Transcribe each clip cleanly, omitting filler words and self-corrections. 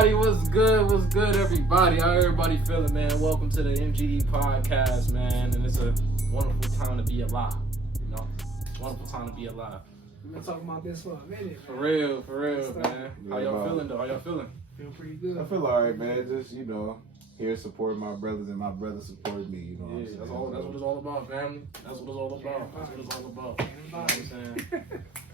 everybody? What's good? What's good, everybody? How everybody feeling, man? Welcome to the MGE podcast, man. And it's a wonderful time to be alive. You know, wonderful time to be alive. We've been talking about this for a minute, man. For real, man. How y'all feeling, though? How y'all feeling? Feel pretty good. I feel alright, man. Just, here supporting my brothers and my brothers supporting me, you know what I'm saying? That's what it's all about, family. That's what it's all about. That's what it's all about. You know what I'm saying?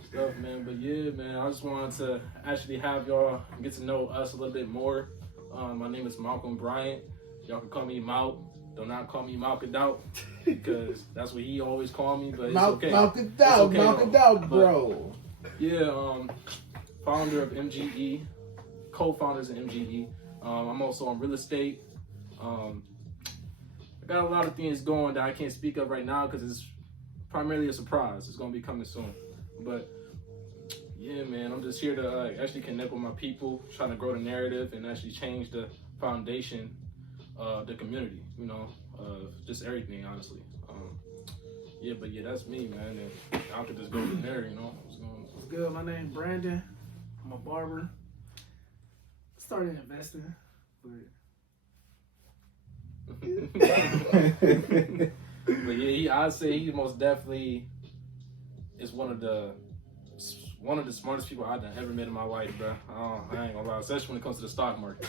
Stuff, man. But yeah, man, I just wanted to actually have y'all get to know us a little bit more. My name is Malcolm Bryant. Y'all can call me Malk. Do not call me Malkadout because that's what he always called me, but it's okay. Malkadout, bro. Yeah, founder of MGE, co-founders of MGE. I'm also on real estate. I got a lot of things going that I can't speak of right now because it's primarily a surprise. It's going to be coming soon. But yeah, man, I'm just here to actually connect with my people, trying to grow the narrative and actually change the foundation of the community, just everything, honestly. But that's me, man. And I could just go from there, What's good? My name's Brandon. I'm a barber. Started investing, but yeah, I'd say he most definitely is one of the smartest people I've ever met in my life, bro. I ain't gonna lie, especially when it comes to the stock market.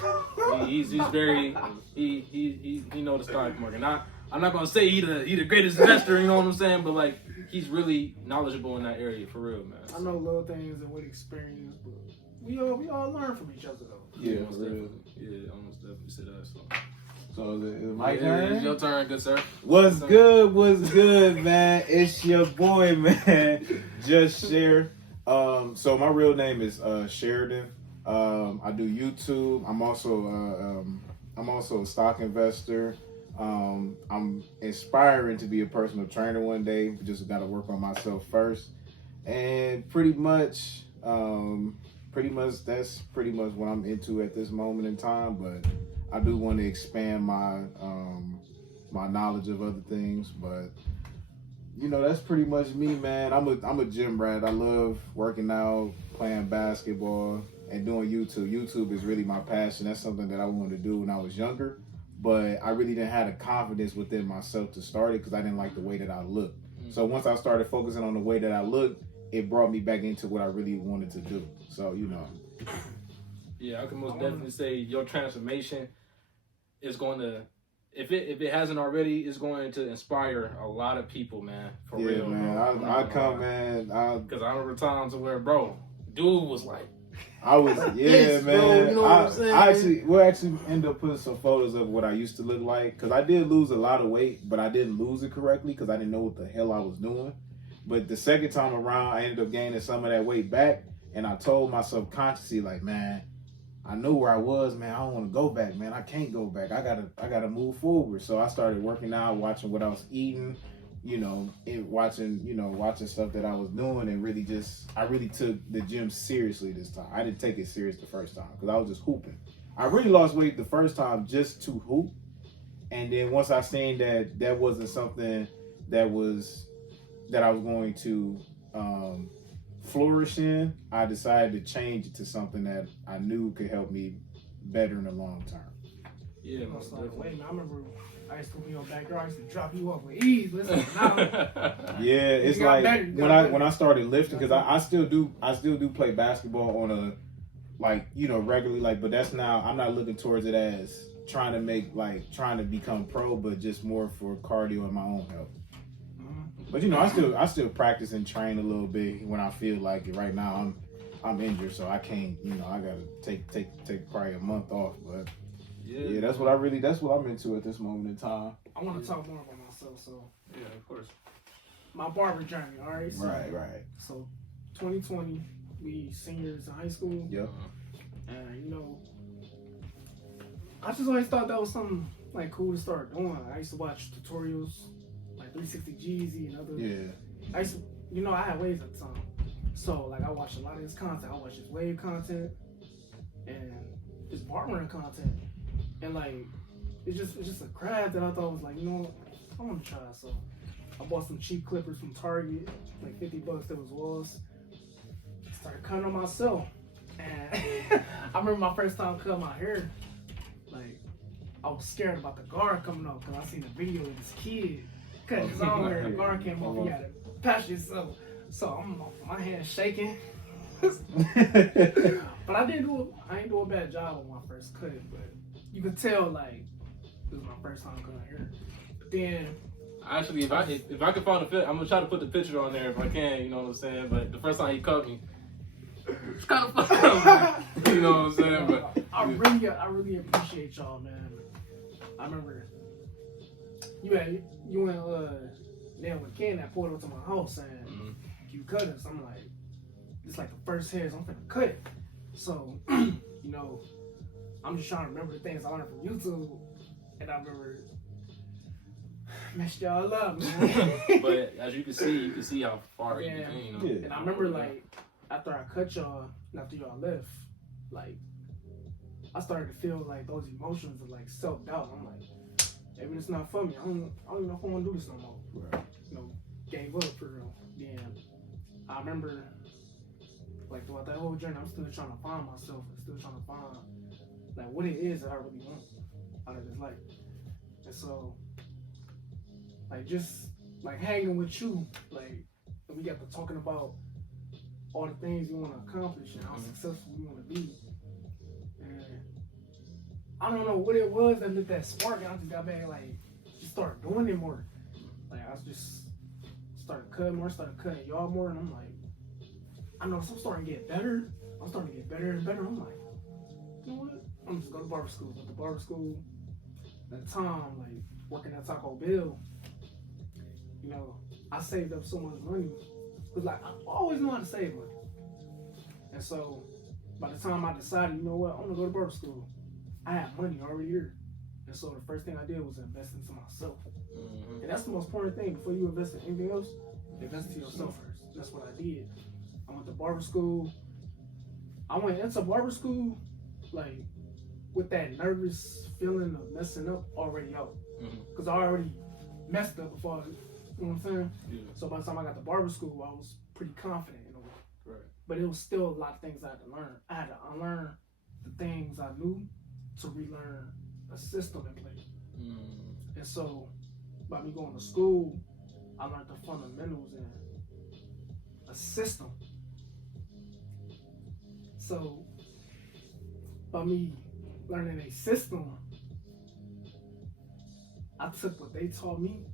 He's very he know the stock market. I'm not gonna say he the greatest investor, you know what I'm saying? But like he's really knowledgeable in that area for real, man. I know little things and with experience, but we all learn from each other though. Yeah, almost definitely. Yeah, almost definitely say that. So is it my turn? It's your turn, good sir. What's good, man? It's your boy, man. Just Share. So my real name is Sheridan. I do YouTube. I'm also a stock investor. I'm aspiring to be a personal trainer one day. Just got to work on myself first. And pretty much that's pretty much what I'm into at this moment in time. But I do want to expand my my knowledge of other things. But that's pretty much me, man. I'm a gym rat. I love working out, playing basketball, and doing YouTube. YouTube is really my passion. That's something that I wanted to do when I was younger, but I really didn't have the confidence within myself to start it because I didn't like the way that I looked. So once I started focusing on the way that I looked, it brought me back into what I really wanted to do. So, Yeah, I can most definitely say your transformation is going to, if it hasn't already, it's going to inspire a lot of people, man. For real, man. I come, man. Because I remember times where, bro, dude was like, man. Bro, you know what I'm saying? We'll actually end up putting some photos of what I used to look like. Because I did lose a lot of weight, but I didn't lose it correctly because I didn't know what the hell I was doing. But the second time around, I ended up gaining some of that weight back. And I told myself consciously, like, man, I know where I was, man. I don't want to go back, man. I can't go back. I gotta move forward. So I started working out, watching what I was eating, and watching stuff that I was doing, and I really took the gym seriously this time. I didn't take it serious the first time because I was just hooping. I really lost weight the first time just to hoop, and then once I seen that wasn't something that I was going to flourish in, I decided to change it to something that I knew could help me better in the long term. Yeah, I was like, wait, man, I remember I used to be on backyard. I used to drop you off with ease. Listen, now, yeah, it's like when I started lifting, because I still do play basketball on a regularly, but that's now I'm not looking towards it as trying to become pro, but just more for cardio and my own health. But I still practice and train a little bit when I feel like it. Right now I'm injured, so I can't. I gotta take probably a month off. But yeah, that's what I'm into at this moment in time. I want to talk more about myself. So yeah, of course. My barber journey, all right. So, right. So 2020, we seniors in high school. Yep. And I just always thought that was something like cool to start doing. I used to watch tutorials. 360 Jeezy and other. Yeah. I used to, I had waves at the time. So I watched a lot of his content. I watched his wave content and his barbering content. And it's just a craft that I thought was I want to try. So I bought some cheap clippers from Target, $50 that was. Started cutting on myself. And I remember my first time cutting my hair, like, I was scared about the guard coming off because I seen the video of this kid cutting his own hair. The guard came off, he had to patch himself. So my hand's shaking. But I didn't do a bad job on my first cut, but you could tell like this was my first time cutting hair. But then actually, if I can find a fit, I'm gonna try to put the picture on there if I can. You know what I'm saying? But the first time he cut me, it's kind of fun. You know what I'm saying? But I really appreciate y'all, man. I remember you and then with Ken that pulled up to my house and you cut us. I'm like, it's like the first hairs I'm finna cut. So, you know, I'm just trying to remember the things I learned from YouTube, and I remember messed y'all up, man. But as you can see how far you came. You know? Yeah. And I remember like after I cut y'all, and after y'all left, like I started to feel like those emotions of like self-doubt. I'm like, maybe it's not for me. I don't even know if I want to do this no more. Right. You know, gave up for real. Then I remember like throughout that whole journey, I'm still trying to find myself and still trying to find like what it is that I really want out of this life. And so like just like hanging with you, like we got to talking about all the things you want to accomplish and how successful you want to be. And I don't know what it was that lit that spark, and I just got back like just started doing it more. Like I just started cutting y'all more, and I'm like, I know I'm starting to get better. I'm starting to get better and better. I'm like, you know what? I'm just going to barber school. Went to barber school. That time, like working at Taco Bell, you know, I saved up so much money. Cause like I always know how to save money. And so by the time I decided, you know what, I'm gonna go to barber school, I had money already here. And so the first thing I did was invest into myself. And that's the most important thing. Before you invest in anything else, invest into yourself first. That's what I did. I went to barber school. I went into barber school like with that nervous feeling of messing up already out. Because I already messed up before, you know what I'm saying? Yeah. So by the time I got to barber school, I was pretty confident in a way. Right. But it was still a lot of things I had to learn. I had to unlearn the things I knew to relearn a system in place. And so by me going to school, I learned the fundamentals in a system. So by me learning a system, I took what they taught me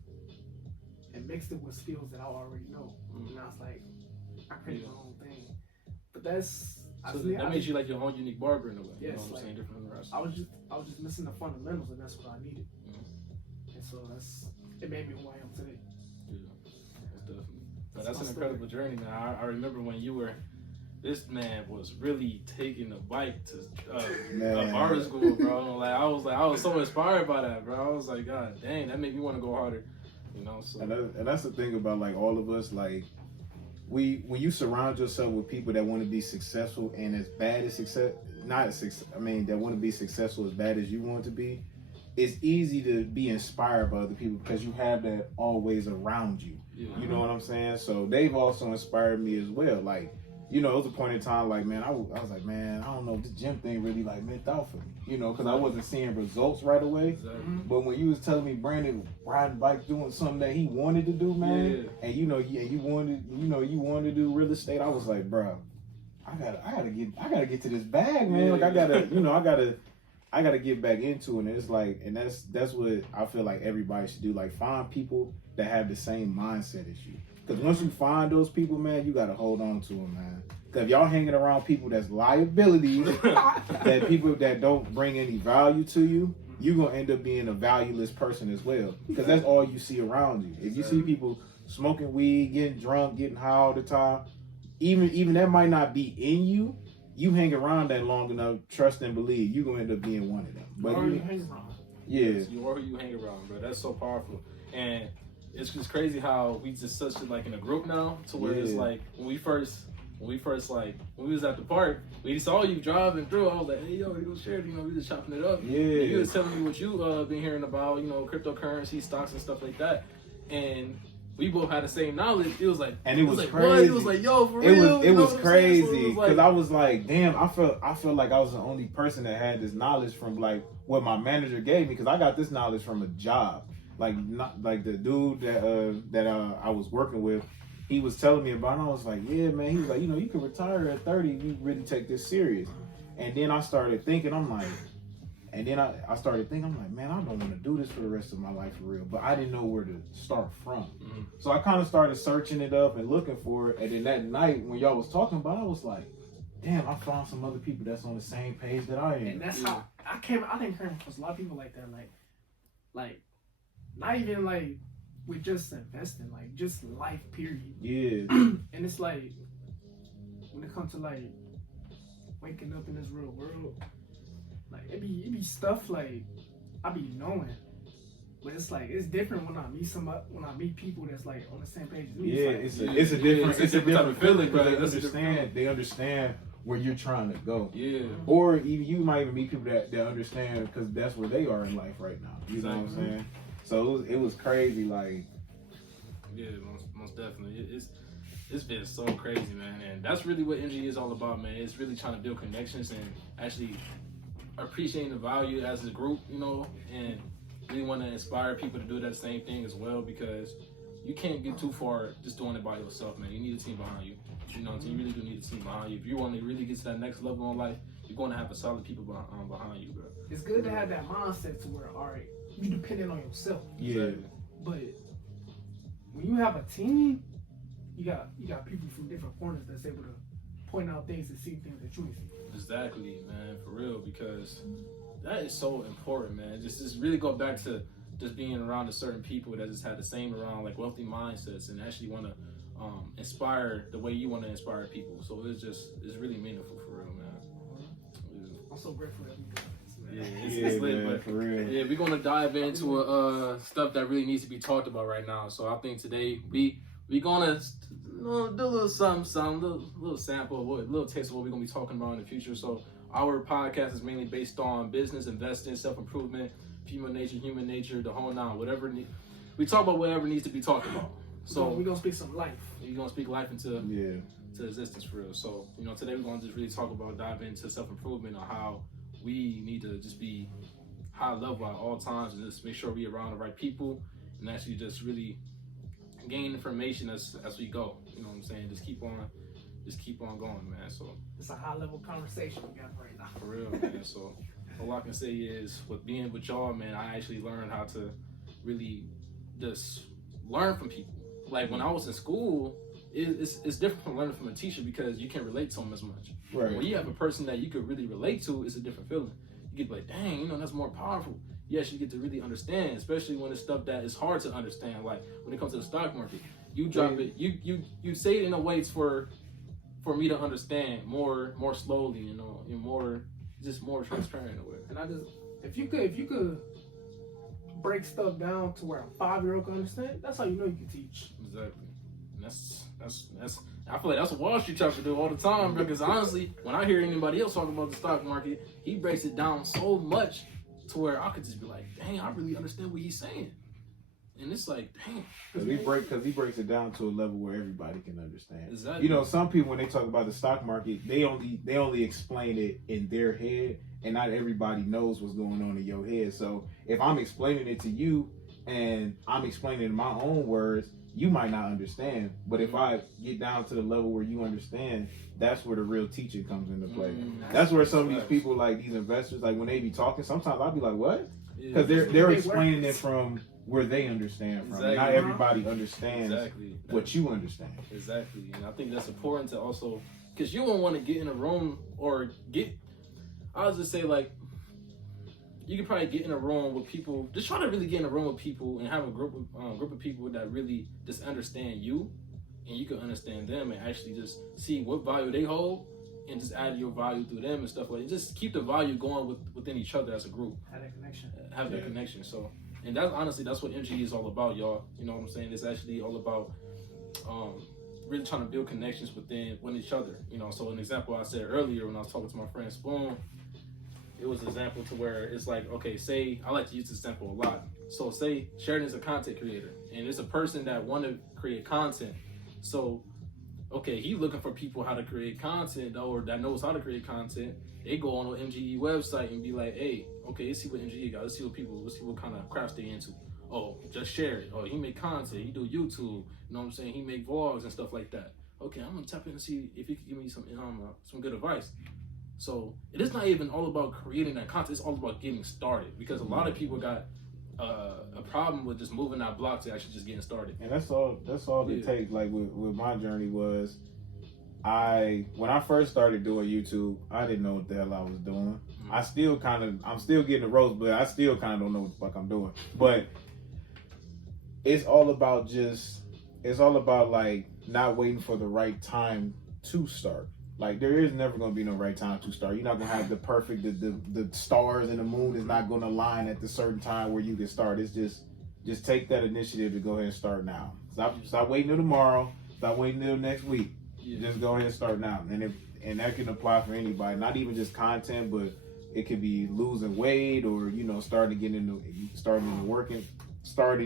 and mixed it with skills that I already know. And I was like, I created my own thing. But that's so that makes you like your own unique barber in a way. Yes, You know what I'm like, saying? Different than the rest. I was just missing the fundamentals, and that's what I needed. And so it made me who I am today. Yeah, that's definitely. But that's an incredible journey, man. I remember when you were. This man was really taking the bike to barber school, bro. Like I was so inspired by that, bro. I was like, God dang, that made me want to go harder, you know. So and that's the thing about like all of us, like when you surround yourself with people that want to be successful and as bad as that want to be successful as bad as you want to be, it's easy to be inspired by other people because you have that always around you. Yeah. You know what I'm saying? So they've also inspired me as well. Like, you know, it was a point in time, like, man, I was like, man, I don't know if this gym thing really, like, meant out for me, you know, because I wasn't seeing results right away. Exactly. But when you was telling me Brandon riding bikes, doing something that he wanted to do, man, and, you know, you wanted to do real estate, I was like, bro, I gotta get to this bag, man. Like, I gotta get back into it. And it's like, and that's what I feel like everybody should do. Like, find people that have the same mindset as you. Because once you find those people, man, you got to hold on to them, man. Because if y'all hanging around people that's liabilities, that people that don't bring any value to you, you're going to end up being a valueless person as well. Because that's all you see around you. If you see people smoking weed, getting drunk, getting high all the time, even that might not be in you, you hang around that long enough, trust and believe, you're going to end up being one of them. But you hang around. Yeah. You are who you hang around, bro. That's so powerful. And it's just crazy how we just such like in a group now to where it's like when we was at the park, we saw you driving through. I was like, hey, yo, you go Sheridan, you know, we just chopping it up. Yeah. And you was telling me what you been hearing about, you know, cryptocurrency, stocks and stuff like that. And we both had the same knowledge. It was like, and it was like, crazy. what? It was like, yo, for real. It was crazy So because I was like, damn, I felt like I was the only person that had this knowledge from like what my manager gave me, because I got this knowledge from a job. Like, not like the dude that I was working with, he was telling me about it, and I was like, yeah, man. He was like, you can retire at 30 if you really take this serious. And then I started thinking, I'm like, man, I don't want to do this for the rest of my life for real. But I didn't know where to start from. Mm-hmm. So I kind of started searching it up and looking for it. And then that night when y'all was talking about it, I was like, damn, I found some other people that's on the same page that I am. And that's how I didn't come across a lot of people like that. Like not even like with just investing, like just life period. Yeah. And it's like, when it comes to like waking up in this real world, like it be stuff like I be knowing, but it's like it's different when I meet people that's like on the same page as me. Yeah, it's a different type of feeling, but they understand where you're trying to go. Yeah. Or even you might even meet people that understand because that's where they are in life right now. You know what I'm saying? So it was crazy, like. Yeah, most definitely. It's been so crazy, man, and that's really what MG is all about, man. It's really trying to build connections and actually appreciating the value as a group, and really want to inspire people to do that same thing as well, because you can't get too far just doing it by yourself, man. You need a team behind you. You really do need a team behind you. If you want to really get to that next level in life, you're going to have a solid people behind you, bro. It's good to have that mindset to where, all right, you dependent on yourself. Yeah. But when you have a team, you got people from different corners that's able to point out things and see things that you see. Exactly, man, for real, because that is so important, man. Just really go back to just being around a certain people that just had the same around like wealthy mindsets and actually want to inspire the way you want to inspire people. So it's really meaningful for real, man. I'm so grateful that we got this, man. Yeah, it's lit, but for real. Yeah, we're gonna dive into stuff that really needs to be talked about right now. So I think today we gonna do a little something, little sample, a little taste of what we're gonna be talking about in the future. So our podcast is mainly based on business, investing, self-improvement, human nature, the whole nine, whatever. We talk about whatever needs to be talked about. So we're gonna speak some life. We're gonna speak life into existence for real. So today we're gonna just really dive into self-improvement on how we need to just be high level at all times and just make sure we're around the right people and actually just really gain information as we go. You know what I'm saying? Just keep on going, man. So it's a high level conversation we got right now. For real, man. So all I can say is with being with y'all, man, I actually learned how to really just learn from people. Like when I was in school, it's different from learning from a teacher because you can't relate to them as much. Right. When you have a person that you could really relate to, it's a different feeling. You get like, dang, that's more powerful. Yes, you get to really understand, especially when it's stuff that is hard to understand. Like when it comes to the stock market, you drop it, you say it in a way it's for me to understand more slowly, and more transparent in a way. And if you could break stuff down to where a 5-year-old can understand, that's how you know you can teach. Exactly. And that's I feel like that's what Wall Street tries to do all the time, because honestly, when I hear anybody else talking about the stock market, he breaks it down so much to where I could just be like, dang, I really understand what he's saying. And it's like, dang. Because he breaks it down to a level where everybody can understand. Exactly. Some people, when they talk about the stock market, they only explain it in their head, and not everybody knows what's going on in your head. So if I'm explaining it to you and I'm explaining it in my own words, you might not understand. But if I get down to the level where you understand, that's where the real teaching comes into play. That's where some of these people, like these investors, like when they be talking, sometimes I'll be like, what? Because they're explaining it from where they understand from. Exactly. Not everybody understands what you understand. Exactly. And I think that's important to also, because you don't want to get in a room I was just say, like, you could probably get in a room with people, just try to really get in a room with people and have a group of people that really just understand you, and you can understand them and actually just see what value they hold and just add your value through them and stuff like that. Just keep the value going within each other as a group. Have that connection. So, and that's honestly, that's what MG is all about, y'all. You know what I'm saying? It's actually all about really trying to build connections with each other. So an example I said earlier when I was talking to my friend Spoon, it was an example to where it's like, okay, say, I like to use this example a lot. So say Sheridan's a content creator, and it's a person that want to create content. So, okay, he's looking for people how to create content or that knows how to create content. They go on the MGE website and be like, hey, okay, let's see what MGE got. Let's see what kind of crafts they into. Oh, just share it. Oh, he make content. He do YouTube. You know what I'm saying? He make vlogs and stuff like that. Okay, I'm gonna tap in and see if he can give me some good advice. So it is not even all about creating that content. It's all about getting started, because a lot of people got a problem with just moving that block to actually just getting started. And that's all it takes. Like with my journey was, when I first started doing YouTube, I didn't know what the hell I was doing. Mm-hmm. I'm still getting the roast, but I still kind of don't know what the fuck I'm doing. But it's all about like not waiting for the right time to start. Like, there is never going to be no right time to start. You're not going to have the stars and the moon is not going to align at the certain time where you can start. It's just take that initiative to go ahead and start now. Stop waiting till tomorrow. Stop waiting till next week. Yeah. Just go ahead and start now. And that can apply for anybody, not even just content, but it could be losing weight, or, you know, starting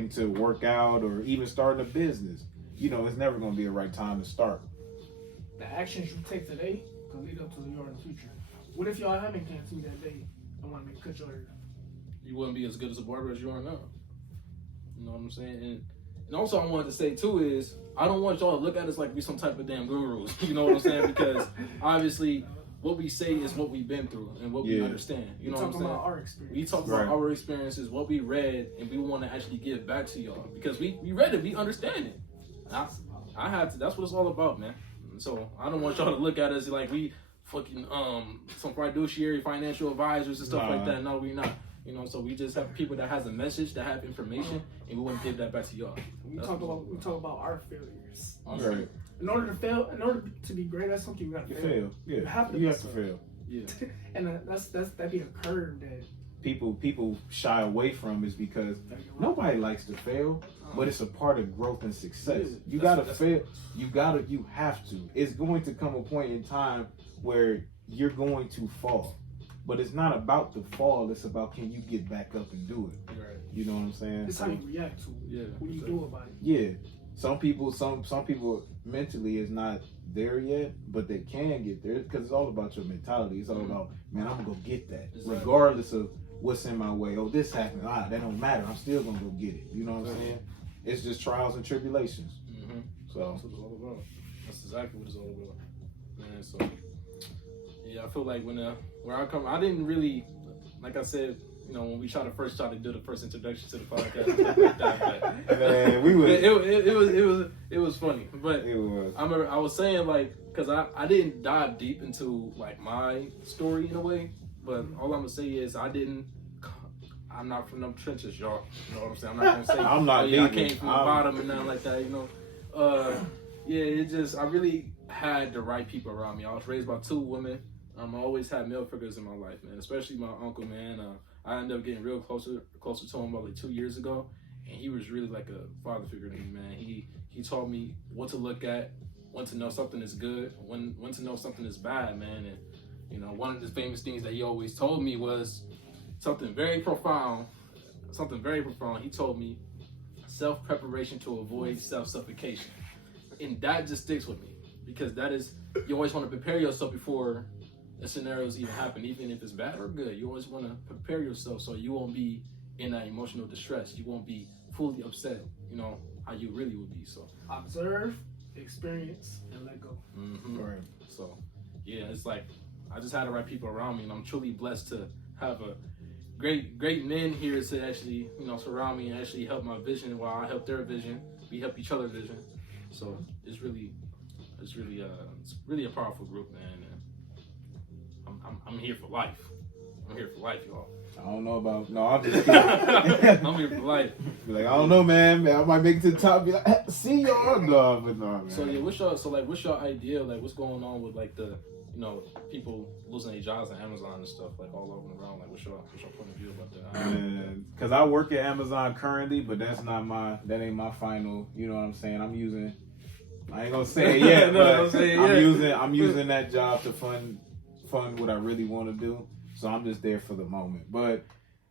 to work out, or even starting a business. You know, it's never going to be a right time to start. The actions you take today can lead up to you in the future. What if y'all haven't came to me that day and wanted me to cut your hair? You wouldn't be as good as a barber as you are now. You know what I'm saying? And also, I wanted to say too is, I don't want y'all to look at us like we some type of damn gurus. You know what I'm saying? Because obviously, what we say is what we've been through and what we understand. You know what I'm saying? About our experience. We talk about our experiences, what we read, and we want to actually give back to y'all, because we read it, we understand it. I had to. That's what it's all about, man. So I don't want y'all to look at us like we fucking some fiduciary financial advisors and stuff like that. No, we're not. You know, so we just have people that has a message, that have information, and we want to give that back to y'all. We talk about our failures. Right. In order to be great at something, you gotta fail. Yeah. You have to fail. Yeah. And that'd be a curve that people shy away from, is because nobody likes to fail, but it's a part of growth and success. Yeah, you gotta fail. You have to. It's going to come a point in time where you're going to fall, but it's not about the fall. It's about, can you get back up and do it? Right. You know what I'm saying? It's how you react to it. Yeah. What do you do about it? Yeah. Some people mentally is not there yet, but they can get there, because it's all about your mentality. It's all about, man, I'm gonna go get that, regardless of what's in my way. Oh, this happened. That don't matter. I'm still gonna go get it. You know what I'm saying? It's just trials and tribulations. Mm-hmm. So that's what it's all about. That's exactly what it's all about, man. So yeah, I feel like where I come, I didn't really, like I said, you know, when we try to do the first introduction to the podcast, and stuff like that, but man, it was funny. But it was. I remember I was saying, like, because I didn't dive deep into like my story in a way, but all I'm gonna say is I'm not from them trenches, y'all. You know what I'm saying? I'm not gonna say I came from the bottom and nothing like that, you know. I really had the right people around me. I was raised by two women. I always had male figures in my life, man, especially my uncle, man. I ended up getting real closer to him about like 2 years ago, and he was really like a father figure to me, man. He taught me what to look at, when to know something is good, when to know something is bad, man. And you know, one of the famous things that he always told me was something very profound. He told me, self-preparation to avoid self-suffocation. And that just sticks with me, because that is, you always want to prepare yourself before the scenarios even happen, even if it's bad or good. You always want to prepare yourself so you won't be in that emotional distress. You won't be fully upset, you know, how you really would be. So observe, experience, and let go. Mm-hmm. Right. So yeah, it's like I just had the right people around me, and I'm truly blessed to have a great men here to actually, you know, surround me and actually help my vision while I help their vision. We help each other's vision. So it's really a powerful group, man. I'm here for life. I'm here for life, y'all. I don't know about I'm just kidding. I'm here for life. Be like, I don't know, man. I might make it to the top. Be like, see y'all. No, man. So yeah, what's your idea? Like, what's going on with like the, you know, people losing their jobs on Amazon and stuff, like all over and around? Like, what's your point of view about that? Because I work at Amazon currently, but that ain't my final. You know what I'm saying? I ain't gonna say it yet, but I'm using that job to fund what I really want to do. So I'm just there for the moment. But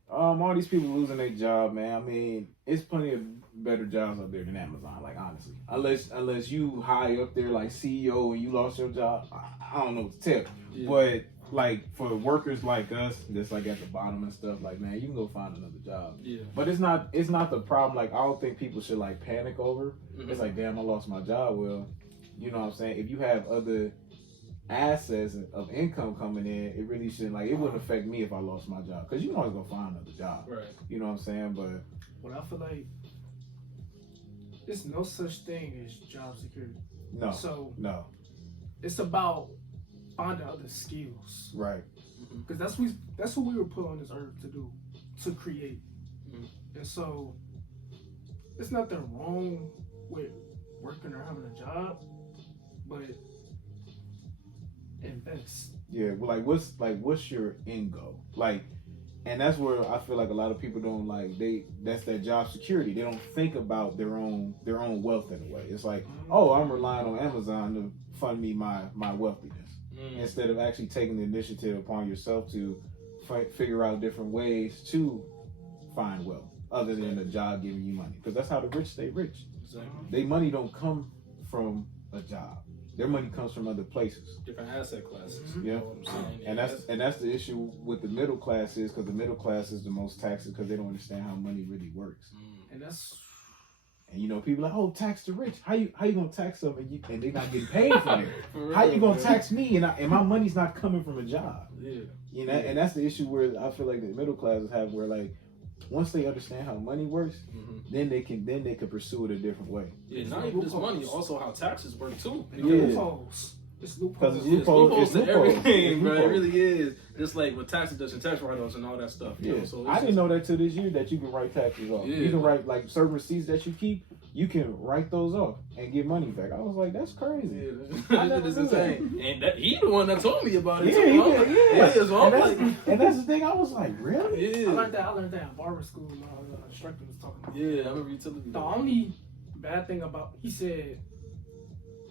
All these people losing their job, man. I mean, it's plenty of better jobs out there than Amazon. Like honestly, unless you high up there like CEO and you lost your job, I don't know what to tell. Yeah. But like for workers like us, that's like at the bottom and stuff. Like man, you can go find another job. Yeah. But it's not the problem. Like I don't think people should like panic over. Mhm. It's like damn, I lost my job. Well, you know what I'm saying. If you have other assets of income coming in, it really shouldn't like it wouldn't affect me if I lost my job because you can always go find another job. Right. You know what I'm saying? But What I feel like, there's no such thing as job security. no, So no, it's about finding other skills, right, because that's what we were put on this earth to do, to create. Mhm. And so there's nothing wrong with working or having a job, but invest. yeah. Well, what's your end goal? Like, and that's where I feel like a lot of people don't like that's that job security. They don't think about their own wealth in a way. It's like, oh, I'm relying on Amazon to fund me my wealthiness. Instead of actually taking the initiative upon yourself to figure out different ways to find wealth other than a job giving you money, because that's how the rich stay rich. Exactly. Their money don't come from a job. Their money comes from other places. Different asset classes. Mhm. You Yeah. know what I'm saying? And that's the issue with the middle class is because the middle class is the most taxed because they don't understand how money really works. And that's And you know, people are like, oh, tax the rich. How you gonna tax them and they're not getting paid for it? For How you real, gonna man. tax me and my money's not coming from a job? Yeah. You know, and that's the issue where I feel like the middle classes have, where like once they understand how money works, Mhm. then they can pursue it a different way. Yeah, not even just money, also how taxes work too. and Yeah. loopholes. It's loopholes. Because Yeah, it's loopholes to loopholes. everything, It's bro. It loopholes. really is. Just like with tax deduction, tax write-offs, and all that stuff. You Yeah, know? So it's I didn't just- know that till this year that you can write taxes off. Yeah. You can write like certain receipts that you keep. You can write those off and get money back. I was like, that's crazy. Yeah, I that never is knew that. insane. And that, he the one that told me about it. Yeah, too. he I'm like, did. Yeah, so I'm like, and that's the thing. I was like, really? yeah. I learned that in barber school. My instructor was talking about. Yeah, I remember you telling me The that. only bad thing about, he said,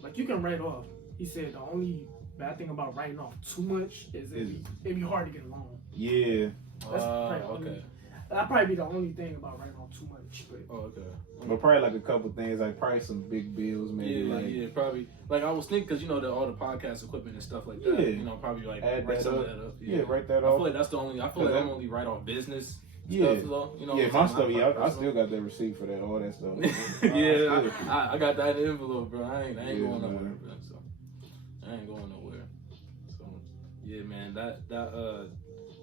like you can write off. He said the only bad thing about writing off too much is it'd be hard to get a loan. Yeah. That's probably Okay. That'd probably be the only thing about writing off too much. But Oh, okay. But probably like a couple things, like probably some big bills, maybe Yeah, like yeah, probably. Like I was thinking, because you know all the podcast equipment and stuff like that. Yeah. You know, probably like add write that some up. of that up. Yeah, write that I feel off. like that's the only. I feel like Cause I'm only write off business Yeah. stuff though. You know, Yeah, what my I'm stuff. saying? Yeah, I Personal. still got that receipt for that, all that stuff. Yeah, I got that in the envelope, bro. I ain't Yeah, going nowhere, man. bro. So I ain't going nowhere. So yeah, man, that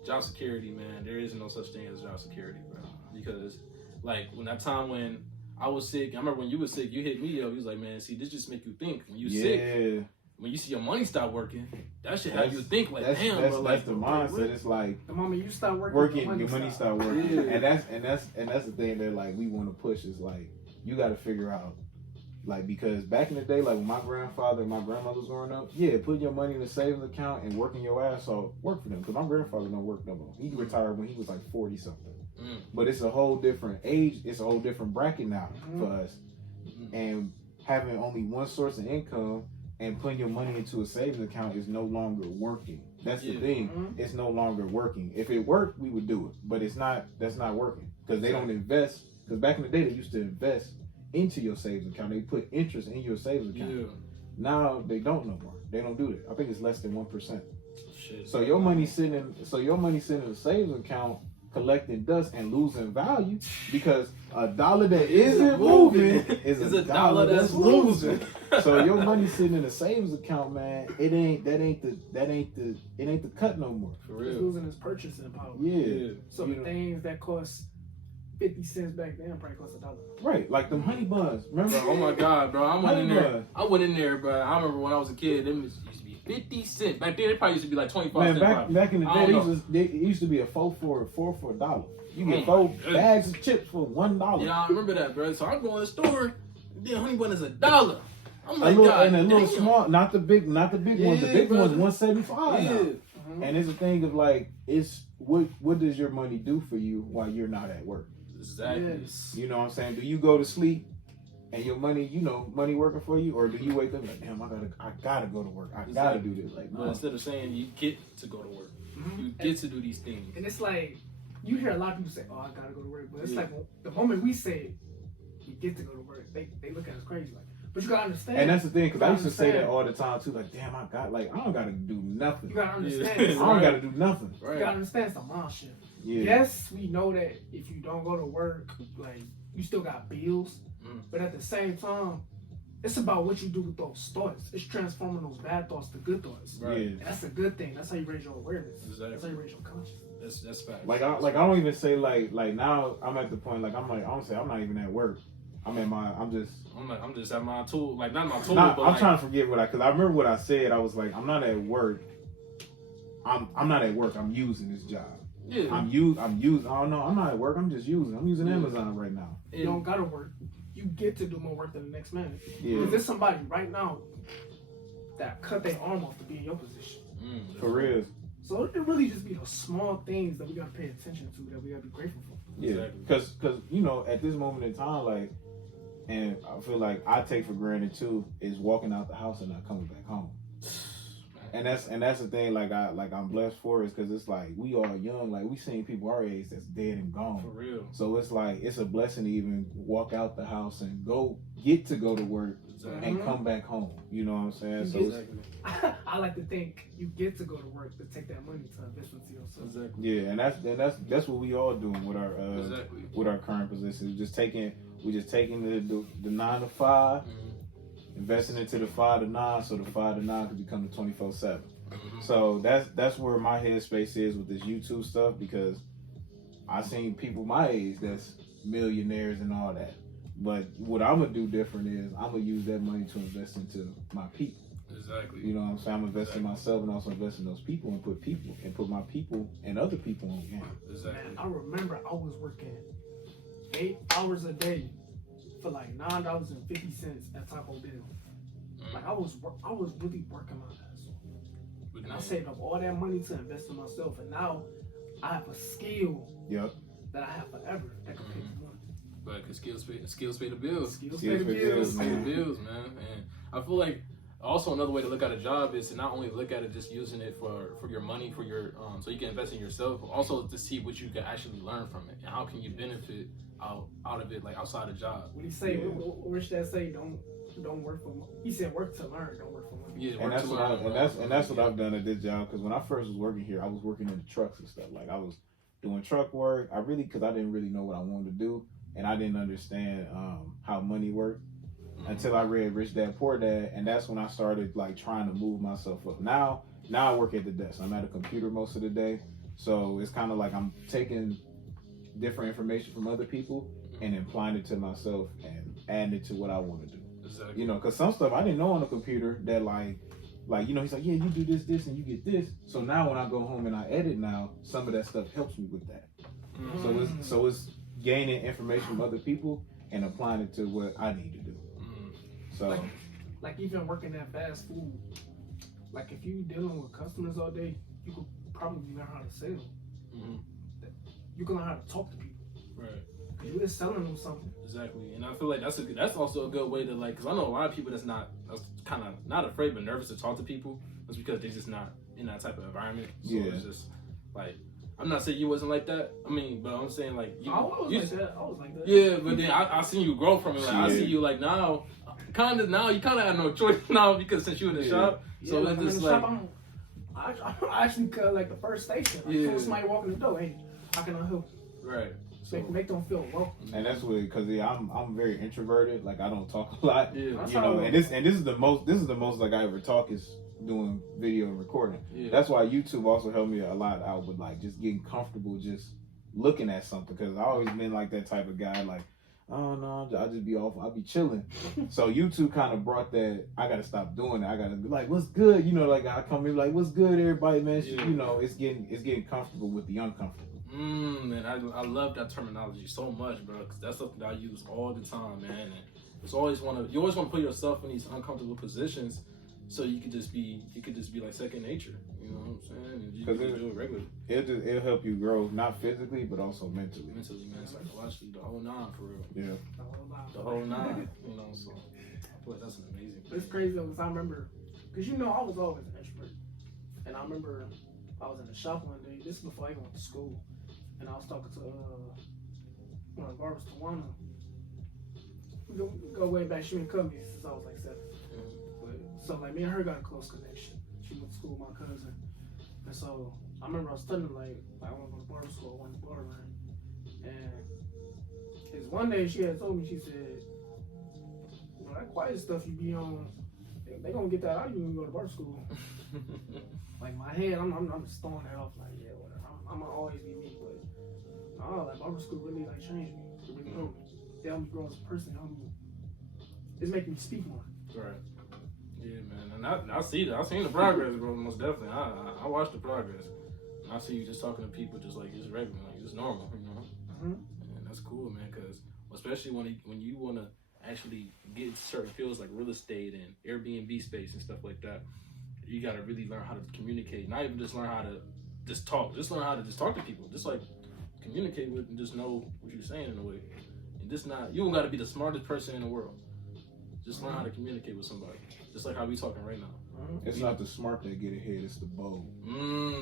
job security, man. There is no such thing as job security, bro. Because like when I was sick, I remember when you were sick, you hit me up. You was like, man, see, this just make you think. When you sick, Yeah, when you see your money stop working, that should have you think like, that's damn, bro. Like the mindset. It's like the moment you start working, your money start working, Yeah. and that's the thing that like we want to push is like you got to figure out. Like, because back in the day, like when my grandfather and my grandmother was growing up, yeah, put your money in a savings account and working your ass off, work for them. Because my grandfather don't work no more. He retired when he was like 40 something. Mm. But it's a whole different age. It's a whole different bracket now for us. Mhm. And having only one source of income and putting your money into a savings account is no longer working. That's the Yeah. thing. Mhm. It's no longer working. If it worked, we would do it. But it's not. That's not working because they don't invest. Because back in the day, they used to invest into your savings account. They put interest in your savings account. Yeah. Now they don't no more. They don't do that. I think it's less than 1%. Shit. So your money sitting in a savings account collecting dust and losing value because a dollar that isn't moving is It's a dollar that's losing. losing. So your money sitting in a savings account, man, it ain't the cut no more. For It's real. losing its purchasing power. Yeah. So You the know. things that cost 50 cents back then probably cost $1. Right, like them honey buns. Remember? Bro, oh my God, bro. I went in Honey there. bun. I went in there, bro. I remember when I was a kid, them used to be 50 cents. Back then, it probably used to be like 25 Man, cents. back probably. back in the I day, don't it used to be a four for $1. You get Oh my 4 goodness. bags of chips for $1. Yeah, I remember that, bro. So I go in the store, and then honey bun is $1. I'm A like, little, God, and a little damn. small, not the big ones. The Yeah, big brother. ones, $1.75 Yeah. now. And it's a thing of like, it's what does your money do for you while you're not at work? Exactly. Yes. You know what I'm saying? Do you go to sleep and your money, money working for you, or do you wake up like, damn, I gotta go to work. I gotta do this. Like, But no. instead of saying you get to go to work, Mhm. you get to do these things. And it's like, you hear a lot of people say, "Oh, I gotta go to work," but it's like the moment we say we get to go to work, they look at us crazy. Like, but you gotta understand. And that's the thing, because I used to say that all the time too. Like, damn, I don't gotta do nothing. You gotta understand. I don't gotta do nothing. You gotta understand it's a mind shift. Yeah. Yes, we know that if you don't go to work, like you still got bills, but at the same time, it's about what you do with those thoughts. It's transforming those bad thoughts to good thoughts. Right. And that's a good thing. That's how you raise your awareness. Exactly. That's how you raise your consciousness. That's fact. Like I don't even say like now I'm at the point like I don't say I'm not even at work. I'm just at my tool, like not my tool. Nah, but I'm like, trying to forget because I remember what I said. I was like, I'm not at work. I'm not at work. I'm using this job. Yeah. I'm using. Oh no, I'm not at work. I'm just using. I'm using Amazon right now. You don't gotta work. You get to do more work than the next man. Yeah. Because there's somebody right now that cut their arm off to be in your position. For real. So it really just be those small things that we gotta pay attention to, that we gotta be grateful for. Yeah, because at this moment in time, like, and I feel like I take for granted too is walking out the house and not coming back home. And that's the thing. Like I'm blessed for is because it's like we are young. Like we seen people our age that's dead and gone. For real. So it's like it's a blessing to even walk out the house and get to go to work and come back home. You know what I'm saying? So I like to think you get to go to work to take that money to invest into yourself. Exactly. Yeah, and that's what we all doing with our with our current positions. We're just taking the 9 to 5. Investing into the 5 to 9, so the 5 to 9 can become the 24/7. So that's where my headspace is with this YouTube stuff, because I seen people my age that's millionaires and all that. But what I'm gonna do different is I'm gonna use that money to invest into my people. Exactly. You know what I'm saying? I'm investing in myself and also invest in those people and put my people and other people on game. Exactly. Man, I remember I was working 8 hours a day for like $9.50 at Taco Bell. Like I was really working my ass off. And I saved up all that money to invest in myself, and now I have a skill that I have forever that can pay the money. But because skills pay the bills. Skills pay the bills, Pay the bills, man. And I feel like also another way to look at a job is to not only look at it just using it for your money, for your so you can invest in yourself, but also to see what you can actually learn from it and how can you benefit out of it, like outside a job. What do you say? What Rich Dad say? Don't work for money. He said work to learn, don't work for money. Yeah, and that's what I've done at this job. Because when I first was working here, I was working in the trucks and stuff. Like I was doing truck work. Because I didn't really know what I wanted to do, and I didn't understand how money worked until I read Rich Dad Poor Dad, and that's when I started like trying to move myself up. Now I work at the desk. I'm at a computer most of the day, so it's kind of like I'm taking different information from other people and applying it to myself and adding it to what I want to do. Exactly. You know, because some stuff I didn't know on the computer that like he's like, yeah, you do this, and you get this. So now when I go home and I edit now, some of that stuff helps me with that. So it's gaining information from other people and applying it to what I need to do. So like even working at fast food, like if you dealing with customers all day, you could probably learn how to sell. You can learn how to talk to people. Right. You're just selling them something. Exactly, and I feel like that's also a good way to like, because I know a lot of people that's kind of not afraid but nervous to talk to people. That's because they're just not in that type of environment. So it's just like, I'm not saying you wasn't like that. I mean, but I'm saying like I was like that. Yeah, but then I seen you grow from it. Like I see you like now you kind of have no choice now because since you in the shop. So like, it's just like like I actually cut like the first station. Like, so somebody walking the door, hey, how can I help? Right. So make them feel welcome. And that's what, because I'm very introverted. Like I don't talk a lot. Yeah. You know, and this is the most like I ever talk is doing video and recording. Yeah. That's why YouTube also helped me a lot out with like just getting comfortable just looking at something, because I always been like that type of guy, like, oh no, I'll just be off, I'll be chilling. So YouTube kind of brought that, I gotta stop doing that. I gotta be like, what's good? You know, like I come in like, what's good, everybody, man? You know, it's getting comfortable with the uncomfortable. Man, I love that terminology so much, bro, because that's something that I use all the time, man. And you always want to put yourself in these uncomfortable positions, so you could just be like second nature. You know what I'm saying? And you can do it regularly. It'll help you grow, not physically, but also mentally. Mentally, man, psychologically, the whole nine, for real. Yeah. The whole nine. You know, so I feel like that's an amazing thing. It's crazy though, because I remember, because you know I was always an introvert, and I remember I was in the shop one day. This is before I even went to school. and I was talking to one of the barbers, Tawana. We go way back. She been cutting me since I was like 7. But, so like me and her got a close connection. She went to school with my cousin, and so I remember I was telling her like I want to go to barber school, I want to barber, and it's one day she had told me, she said, you know, that quiet stuff you be on, they gonna get that out of you when you go to barber school. Like my head, I'm just throwing that off like, yeah, whatever. I'm gonna always be me, but no, like barber school really like changed me. It really helped me. It helped me grow as a person. It's making me speak more. Right. Yeah, man. And I see that. I seen the progress, bro. Most definitely. I watched the progress. And I see you just talking to people just like it's regular, like it's normal, you know. And that's cool, man. Because especially when you want to actually get certain fields like real estate and Airbnb space and stuff like that, you got to really learn how to communicate. Not even just learn how to just talk. Just learn how to just talk to people. Just like communicate with and just know what you're saying in a way. And just not, you don't got to be the smartest person in the world. Just learn how to communicate with somebody. Just like how we talking right now. It's not the smart that get ahead, it's the bold.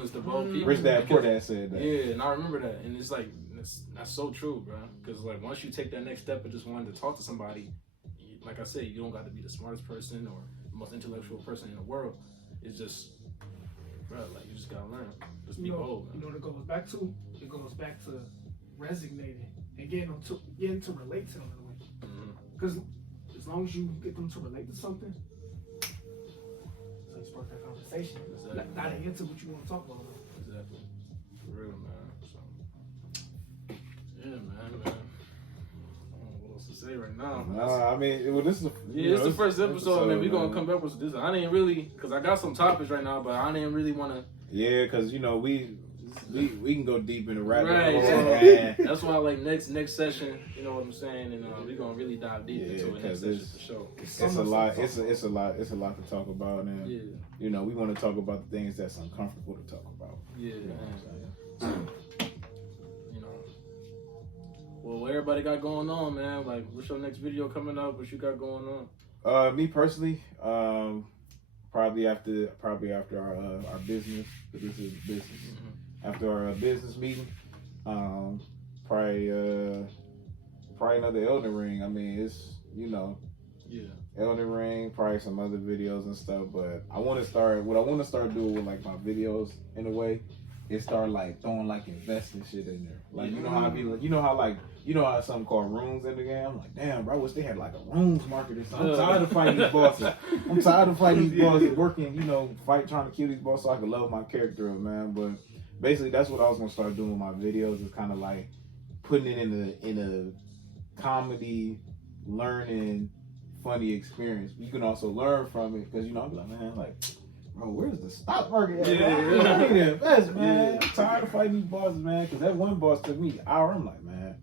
It's the bold people. Rich Dad Poor Dad said that. Yeah, and I remember that. And it's like, that's so true, bro. Because like once you take that next step of just wanting to talk to somebody, like I said, you don't got to be the smartest person or the most intellectual person in the world. It's just, bro, like you just got to learn. Just be bold, man. You know what it goes back to? It goes back to resignating and getting to relate to them in a way. Because as long as you get them to relate to something, so you spark that conversation. Exactly. Not to get to what you want to talk about. Exactly. For real, man. So, yeah, man. I don't know what else to say right now. I mean, well, this is it's the first episode, man. We're going to come back with this. I didn't really, because I got some topics right now, but I didn't really want to. Yeah, because, you know, we can go deep in the rabbit hole. Right. That's why, like, next session, you know what I'm saying, and we're gonna really dive deep into it next session for sure. It's a lot. It's a lot to talk about, and you know, we want to talk about the things that's uncomfortable to talk about. Yeah, man. You know, well, what everybody got going on, man? Like, what's your next video coming up? What you got going on? Me personally, probably after our business. This is business. After our business meeting, probably another Elden Ring. I mean, it's, you know, Elden Ring, probably some other videos and stuff. But I want to start. What I want to start doing with like my videos in a way is start like throwing like investing shit in there. Like you know how I be like, you know how something called runes in the game. I'm like, damn, bro, I wish they had like a runes market or something. I'm tired of fighting these bosses. I'm tired of fighting these bosses, working, you know, trying to kill these bosses so I can level my character up, man. But basically, that's what I was gonna start doing with my videos. Is kind of like putting it in a comedy, learning, funny experience. You can also learn from it because you know I'm like, man, like, bro, where's the stock market at? I need to invest, man. I'm tired of fighting these bosses, man. Because that one boss took me an hour. I'm like, man,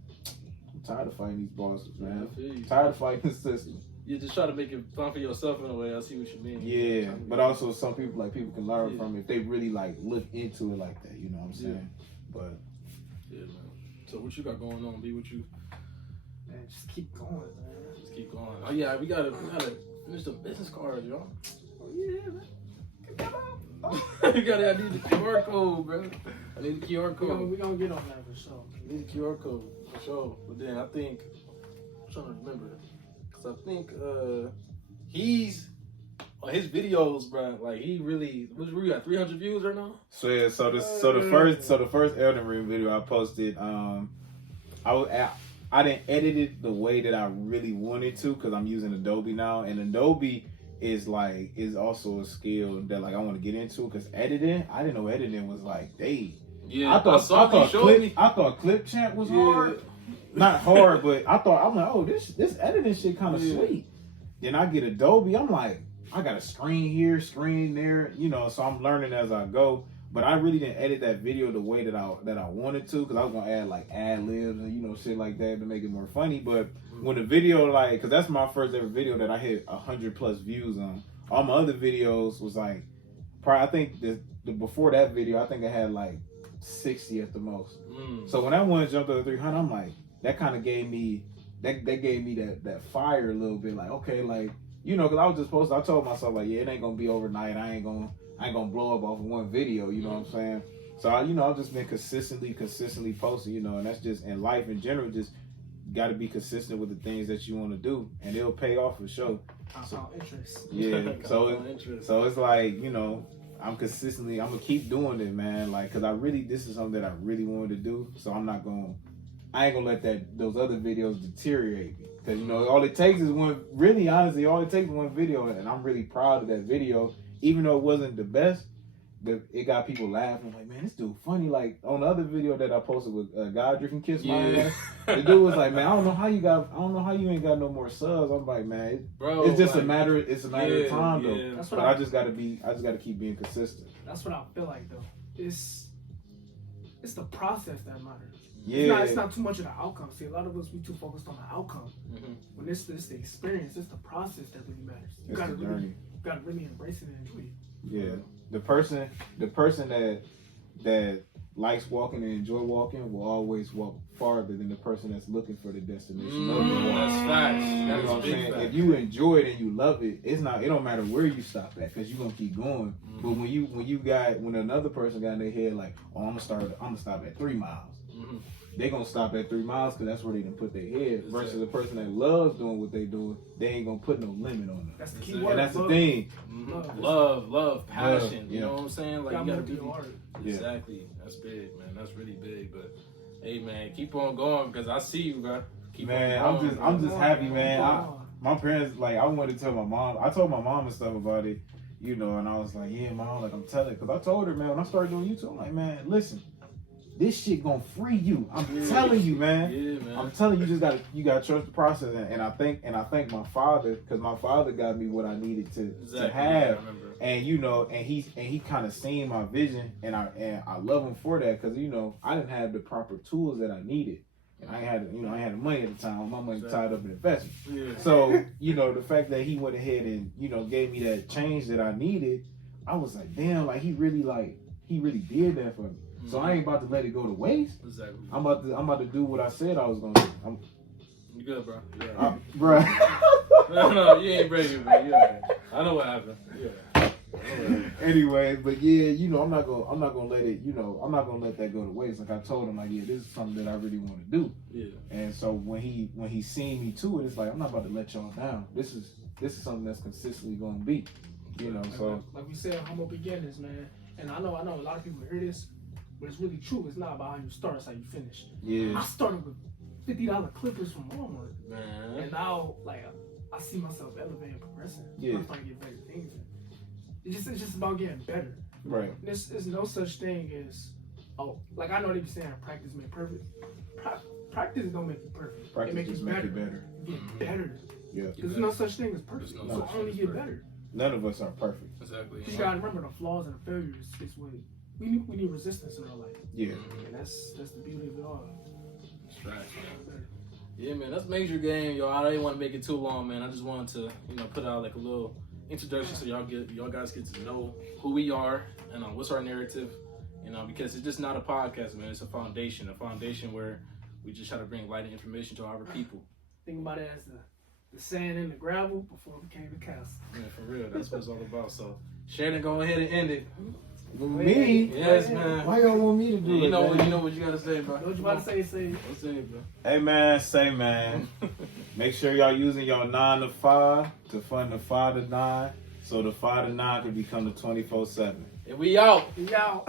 I'm tired of fighting these bosses, man. I'm tired of fighting the system. You just try to make it fun for yourself in a way. I see what you mean. Yeah, but also some people can learn from it if they really like look into it like that. You know what I'm saying? But yeah, man. So what you got going on? B, what you? Man, just keep going, man. Just keep going. Oh yeah, we gotta finish the business cards, y'all. Oh yeah, man. I need the QR code, bro. I need the QR code. We're gonna get on that for sure. I need the QR code for sure. But then I think I'm trying to remember. I think he's on his videos, bro. Like he really, we got 300 views right now. So yeah, so the first Elden Ring video I posted, I didn't edit it the way that I really wanted to because I'm using Adobe now, and Adobe is also a skill that like I want to get into because editing, I didn't know editing was like yeah. I thought Clip Champ was hard. Not hard, but I'm like, oh, this editing shit kind of sweet. Then I get Adobe. I'm like, I got a screen here, screen there, you know. So I'm learning as I go. But I really didn't edit that video the way that I wanted to because I was gonna add like ad libs and you know shit like that to make it more funny. But when the video because that's my first ever video that I hit 100+ views on. All my other videos was like, probably I think the before that video I think I had like 60 at the most. So when that one jumped over 300, I'm like. That kind of gave me that fire a little bit. Like, okay, like, you know, because I was just supposed to, I told myself, like, yeah, it ain't going to be overnight. I ain't gonna blow up off of one video, you know what I'm saying? So I've just been consistently posting, and that's just in life in general. Just got to be consistent with the things that you want to do, and it'll pay off for sure. Compound interest. Yeah. So it's like I'm gonna keep doing it, man. Like, cause this is something that I really wanted to do. So I ain't gonna let those other videos deteriorate me. Cause all it takes is one. Really, honestly, all it takes is one video, and I'm really proud of that video, even though it wasn't the best. It got people laughing, like, man, this dude funny. Like on the other video that I posted with Godric and Kiss My ass, the dude was like, man, I don't know how you ain't got no more subs. I'm like, man, it's just a matter of time though. Yeah. But I just gotta keep being consistent. That's what I feel like though. It's the process that matters. Yeah. It's not too much of the outcome. See, a lot of us we too focused on the outcome. Mm-hmm. When it's the experience, it's the process that really matters. You gotta really embrace it and enjoy it. Yeah. The person that likes walking and enjoy walking will always walk farther than the person that's looking for the destination. That's facts. That's what I'm saying. If you enjoy it and you love it, it don't matter where you stop at, because you're gonna keep going. Mm-hmm. But when another person got in their head like, oh, I'm gonna stop at 3 miles. Mm-hmm. They gonna stop at 3 miles because that's where they done put their head. Versus the person that loves doing what they doing, they ain't gonna put no limit on them. That's the key word. And that's the thing. Mm-hmm. Love, passion. You know what I'm saying? Like, you gotta be hard. Exactly. That's big, man. That's really big. But hey, man, keep on going, because I see you, bro. I'm just happy, man. My parents, like, I wanted to tell my mom. I told my mom and stuff about it, and I was like, yeah, mom, like, I'm telling, because I told her, man, when I started doing YouTube, I'm like, man, listen. This shit gonna free you. I'm telling you, man. Yeah, man. I'm telling you, you gotta trust the process. And I thank my father, because my father got me what I needed to have. And and he kind of seen my vision, and I love him for that, because I didn't have the proper tools that I needed. And I had the money at the time. My money tied up in investment. Yeah. So the fact that he went ahead and gave me that change that I needed, I was like, damn, like he really did that for me. So I ain't about to let it go to waste. Exactly. I'm about to do what I said I was gonna do. You good, bro? Bro. No, you ain't breaking, bro. Yeah. I know what happened. Yeah. Anyway, but yeah, I'm not gonna let it. I'm not gonna let that go to waste. Like I told him, like, yeah, this is something that I really want to do. Yeah. And so when he seen me to it, it's like, I'm not about to let y'all down. This is something that's consistently gonna be. So like we said, humble beginnings, man. And I know a lot of people hear this. But it's really true. It's not about how you start, it's how you finish. Yeah. I started with $50 clippers from Walmart. Man. And now, like, I see myself elevating, progressing. Yeah. I'm trying to get better things. It's just about getting better. Right. There's no such thing as, like I know they be saying practice make perfect. Practice don't make you perfect. Practice it makes you better. You get better. Yeah. Because there's no such thing as perfect. So only get better. None of us are perfect. Exactly. You gotta remember the flaws and the failures is what we need resistance in our life. Yeah. And that's the beauty of it all. That's right, man. Yeah, man, that's major game, y'all. I didn't want to make it too long, man. I just wanted to, put out like a little introduction so y'all guys get to know who we are and what's our narrative, because it's just not a podcast, man. It's a foundation where we just try to bring light and information to our people. Think about it as the sand in the gravel before it became the castle. Man, for real, that's what it's all about. So, Sheridan, go ahead and end it. Me? Yes, man. Why y'all want me to do it? You know what you gotta say, bro. What you about to say? What's it, bro? Hey, man, make sure y'all using y'all 9 to 5 to fund the 5 to 9, so the 5 to 9 can become the 24/7. And we out. We out.